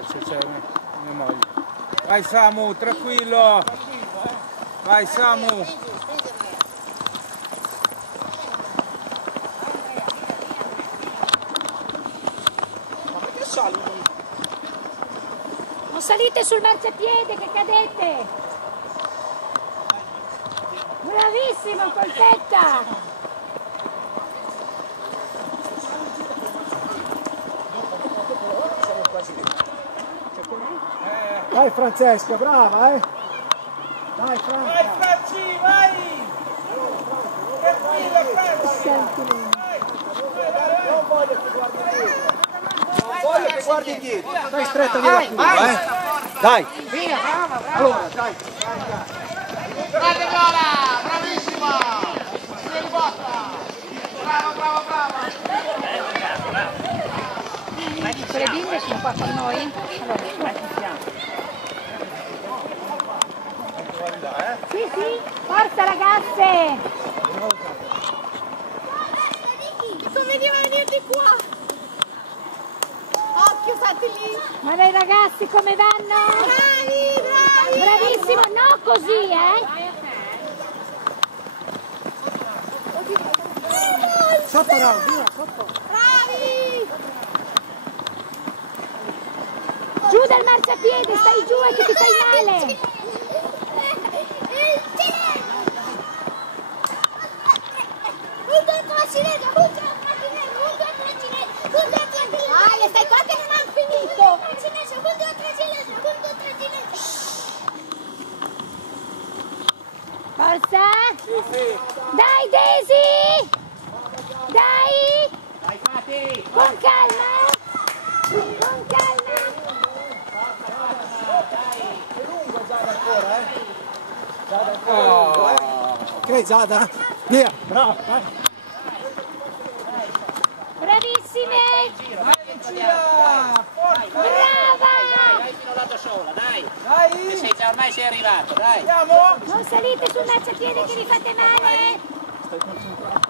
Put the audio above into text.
c'è mia moglie. Vai Samu, tranquillo. Vai Samu. Ma perché sali? Non salite sul marciapiede che cadete. Bravissimo, colpetta! Vai Francesca, brava, Dai Franca. Vai Franci, vai! Tranquilla Franci! Non voglio che guardi indietro. Non voglio che guardi indietro. Stai stretta via la curva, Dai. Via, brava. Allora, dai. Grande Viola, bravissima! Vieni botta! Brava! Le bimbe sono qua con noi? Allora, sì, forza ragazze! Conveniva venire di qua! Occhio, state lì! Guarda i ragazzi come vanno! Bravi! Bravissimo, no così, Sotto no, via, sotto. Bravi! Giù dal marciapiede, stai giù e che ti fai male! Ale, stai qua che non hanno finito! Forza! Sì. Dai Daisy! Dai! Dai Fati! Con calma! Con calma! È lungo Giada ancora, Giada ancora. Ok Giada? Via, bravo, vai. Bravissime! Vai Lucia! Forza! Brava! Vai fino lato sola, dai! Dai! Ormai sei arrivato, dai! Andiamo! Non salite sul marciapiede che vi fate male! Stai concentrato.